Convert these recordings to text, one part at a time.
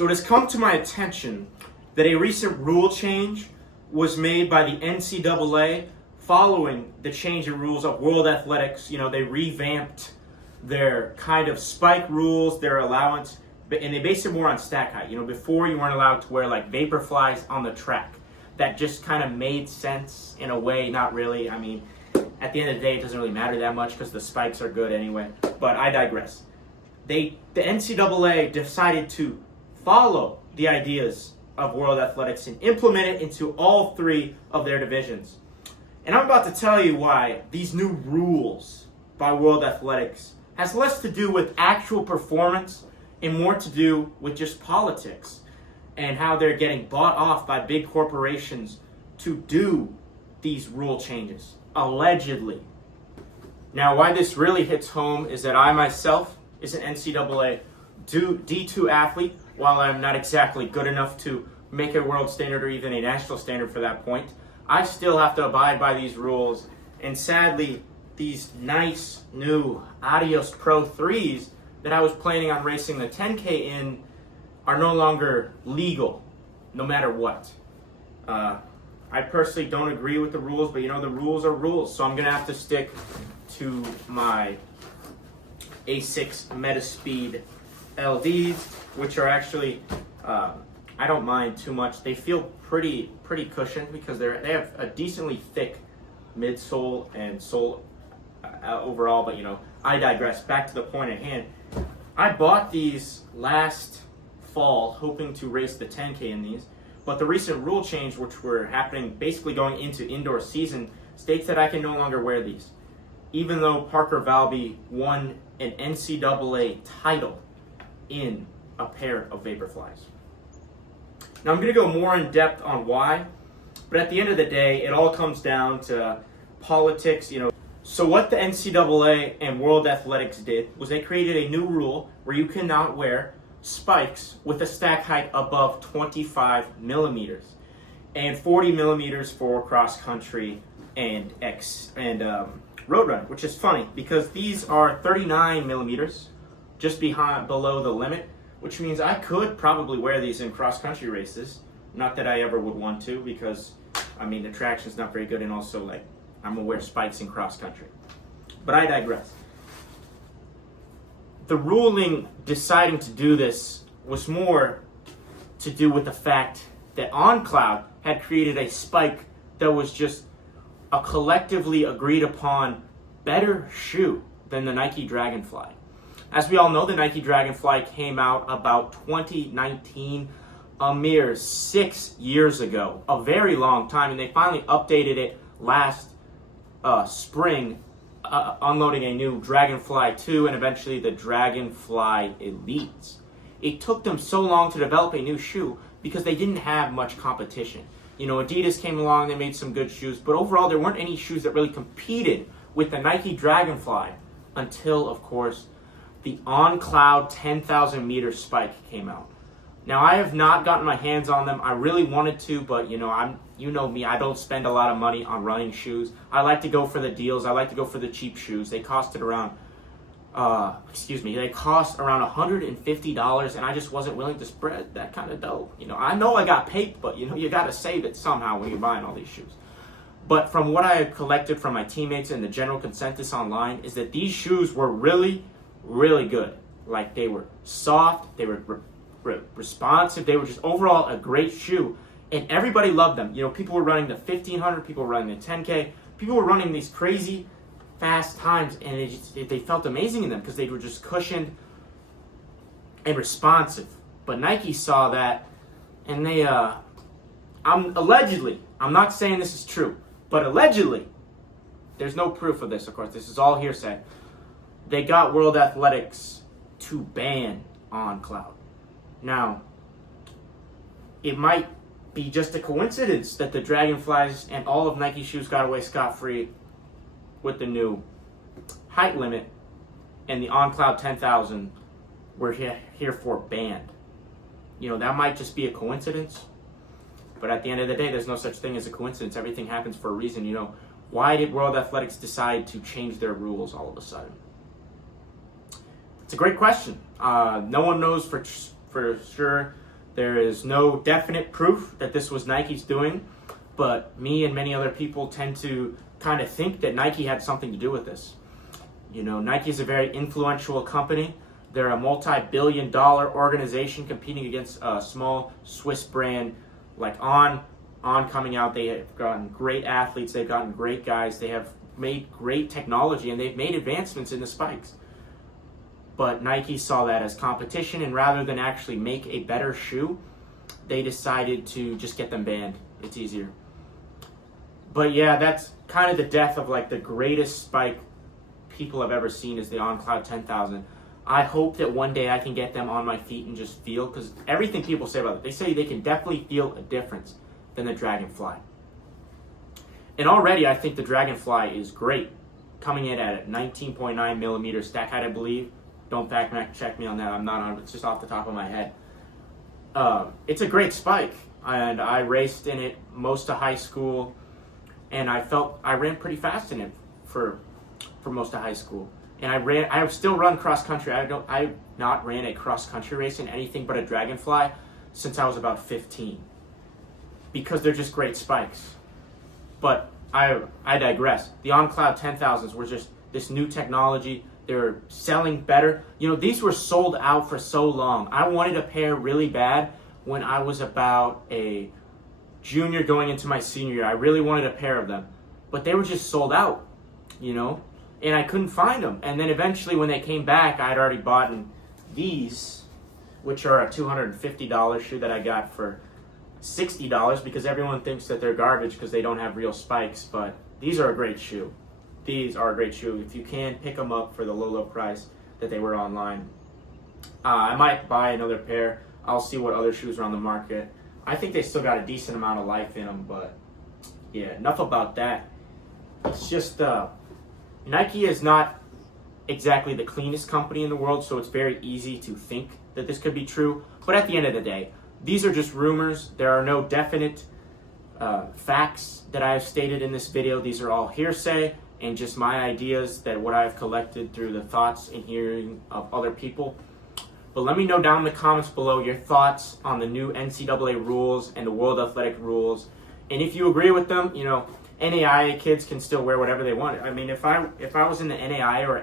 So it has come to my attention that a recent rule change was made by the NCAA following the change in rules of World Athletics. They revamped their kind of spike rules, their allowance, and they based it more on stack height. Before you weren't allowed to wear like vapor flies on the track. That just kind of made sense in a way, not really. I mean, at the end of the day, it doesn't really matter that much because the spikes are good anyway. But I digress. The NCAA decided to follow the ideas of World Athletics and implement it into all three of their divisions. And I'm about to tell you why these new rules by World Athletics has less to do with actual performance and more to do with just politics and how they're getting bought off by big corporations to do these rule changes, allegedly. Now, why this really hits home is that I myself is an NCAA D2 athlete. While I'm not exactly good enough to make a world standard or even a national standard for that point, I still have to abide by these rules. And sadly, these nice new Adios Pro 3s that I was planning on racing the 10K in are no longer legal, no matter what. I personally don't agree with the rules, but the rules are rules. So I'm going to have to stick to my A6 Metaspeed LDs, which are actually, I don't mind too much. They feel pretty cushioned because they have a decently thick midsole and sole overall, but I digress. Back to the point at hand. I bought these last fall hoping to race the 10K in these, but the recent rule change, which were happening basically going into indoor season, states that I can no longer wear these, even though Parker Valby won an NCAA title in a pair of Vaporflies. Now I'm going to go more in depth on why, but at the end of the day, it all comes down to politics. So what the NCAA and World Athletics did was they created a new rule where you cannot wear spikes with a stack height above 25 millimeters and 40 millimeters for cross country and road running, which is funny because these are 39 millimeters just below the limit, which means I could probably wear these in cross country races. Not that I ever would want to, because the traction's not very good, and also I'm gonna wear spikes in cross country. But I digress. The ruling deciding to do this was more to do with the fact that OnCloud had created a spike that was just a collectively agreed upon better shoe than the Nike Dragonfly. As we all know, the Nike Dragonfly came out about 2019, a mere 6 years ago, a very long time, and they finally updated it last spring, unloading a new Dragonfly 2 and eventually the Dragonfly Elites. It took them so long to develop a new shoe because they didn't have much competition. Adidas came along, they made some good shoes, but overall there weren't any shoes that really competed with the Nike Dragonfly until, of course, the OnCloud 10,000 meter spike came out. Now, I have not gotten my hands on them. I really wanted to, but you know me, I don't spend a lot of money on running shoes. I like to go for the deals. I like to go for the cheap shoes. They cost around $150, and I just wasn't willing to spread that kind of dough. I know I got paid, but you got to save it somehow when you're buying all these shoes. But from what I have collected from my teammates and the general consensus online is that these shoes were really, really good. Like, they were soft, they were responsive, they were just overall a great shoe, and everybody loved them. People were running the 1500, people were running the 10K, people were running these crazy fast times, and they felt amazing in them because they were just cushioned and responsive. But Nike saw that, and they allegedly, I'm not saying this is true, but allegedly, there's no proof of this, of course, this is all hearsay, they got World Athletics to ban OnCloud. Now, it might be just a coincidence that the Dragonflies and all of Nike shoes got away scot-free with the new height limit, and the OnCloud 10,000 were herefore banned. That might just be a coincidence, but at the end of the day, there's no such thing as a coincidence. Everything happens for a reason. Why did World Athletics decide to change their rules all of a sudden? It's a great question. No one knows for sure. There is no definite proof that this was Nike's doing, but me and many other people tend to kind of think that Nike had something to do with this. You know, Nike is a very influential company. They're a multi-billion-dollar organization competing against a small Swiss brand. Like on coming out, they have gotten great athletes, they've gotten great guys, they have made great technology, and they've made advancements in the spikes. But Nike saw that as competition, and rather than actually make a better shoe, they decided to just get them banned. It's easier. But yeah, that's kind of the death of like the greatest spike people have ever seen is the On Cloud 10,000. I hope that one day I can get them on my feet and just feel, because everything people say about it, they say they can definitely feel a difference than the Dragonfly. And already I think the Dragonfly is great, coming in at 19.9 millimeter stack height, I believe. Don't fact check me on that. I'm not on. It's just off the top of my head. It's a great spike, and I raced in it most of high school, and I ran pretty fast in it for most of high school. And I still run cross country. I've not ran a cross country race in anything but a Dragonfly since I was about 15, because they're just great spikes. But I digress. The On Cloud 10,000s were just this new technology. They're selling better. You know, these were sold out for so long. I wanted a pair really bad when I was about a junior going into my senior year. I really wanted a pair of them, but they were just sold out, you know, and I couldn't find them. And then eventually when they came back, I had already bought these, which are a $250 shoe that I got for $60 because everyone thinks that they're garbage because they don't have real spikes, but these are a great shoe. These are a great shoe. If you can, pick them up for the low price that they were online. I might buy another pair. I'll see what other shoes are on the market. I think they still got a decent amount of life in them, but yeah, enough about that. It's just Nike is not exactly the cleanest company in the world, so it's very easy to think that this could be true. But at the end of the day, these are just rumors. There are no definite facts that I have stated in this video. These are all hearsay and just my ideas, that what I've collected through the thoughts and hearing of other people. But let me know down in the comments below your thoughts on the new NCAA rules and the World Athletic rules. And if you agree with them, you know, NAIA kids can still wear whatever they want. I mean, if I was in the NAIA or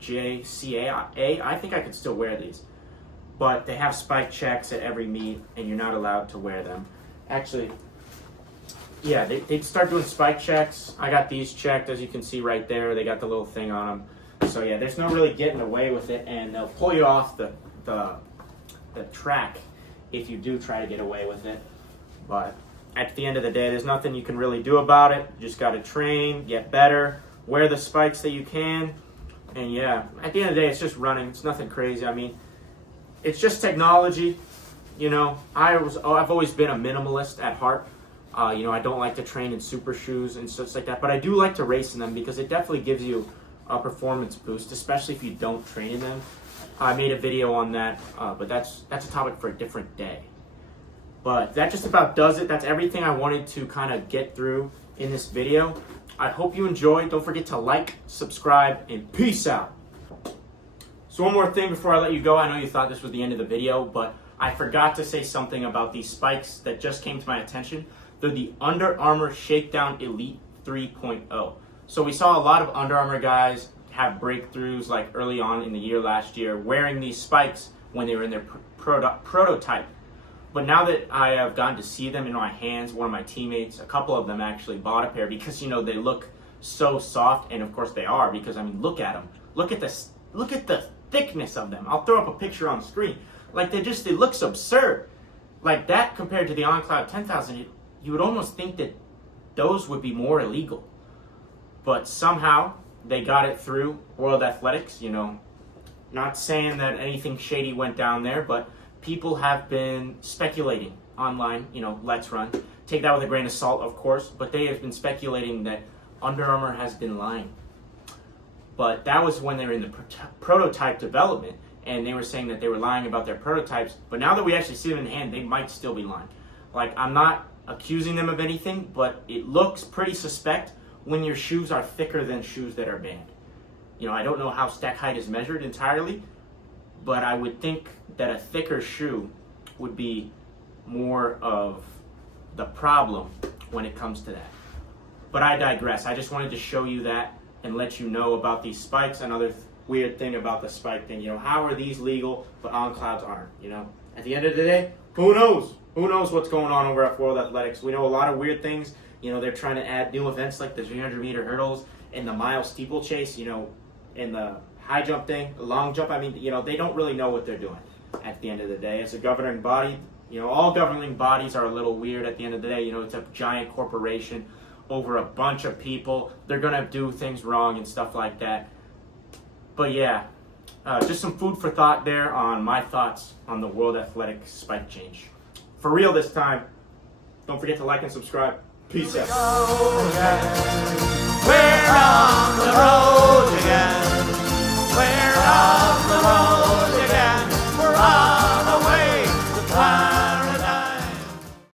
NJCAA, I think I could still wear these. But they have spike checks at every meet, and you're not allowed to wear them. Actually, yeah, they start doing spike checks. I got these checked, as you can see right there. They got the little thing on them. So yeah, there's no really getting away with it, and they'll pull you off the track if you do try to get away with it. But at the end of the day, there's nothing you can really do about it. You just got to train, get better, wear the spikes that you can, and yeah, at the end of the day, it's just running. It's nothing crazy. I mean, it's just technology. You know, I've always been a minimalist at heart. You know, I don't like to train in super shoes and such like that, but I do like to race in them because it definitely gives you a performance boost, especially if you don't train in them. I made a video on that, but that's a topic for a different day. But that just about does it. That's everything I wanted to kind of get through in this video. I hope you enjoyed. Don't forget to like, subscribe, and peace out. So one more thing before I let you go. I know you thought this was the end of the video, but I forgot to say something about these spikes that just came to my attention. They're the Under Armour Shakedown Elite 3.0. So we saw a lot of Under Armour guys have breakthroughs like early on in the year last year wearing these spikes when they were in their prototype. But now that I have gotten to see them in my hands, one of my teammates, a couple of them actually bought a pair because, you know, they look so soft, and of course they are, because I mean, look at them. Look at the thickness of them. I'll throw up a picture on the screen. Like it looks absurd. Like that compared to the On Cloud 10,000, you would almost think that those would be more illegal. But somehow they got it through World Athletics, you know. Not saying that anything shady went down there, but people have been speculating online, you know, let's run. Take that with a grain of salt, of course, but they have been speculating that Under Armour has been lying. But that was when they were in the prototype development, and they were saying that they were lying about their prototypes. But now that we actually see them in hand, they might still be lying. Like, I'm not accusing them of anything, but it looks pretty suspect when your shoes are thicker than shoes that are banned. You know, I don't know how stack height is measured entirely, but I would think that a thicker shoe would be more of the problem when it comes to that. But I digress. I just wanted to show you that and let you know about these spikes. Another weird thing about the spike thing, how are these legal but on-clouds aren't, At the end of the day, who knows? Who knows what's going on over at World Athletics? We know a lot of weird things. They're trying to add new events like the 300-meter hurdles and the mile steeplechase, and the high jump thing, the long jump. I mean, they don't really know what they're doing at the end of the day. As a governing body, all governing bodies are a little weird at the end of the day. It's a giant corporation over a bunch of people. They're going to do things wrong and stuff like that. But yeah, just some food for thought there on my thoughts on the World Athletics spike change. For real this time, don't forget to like and subscribe. Peace out. We're on the road again. We're on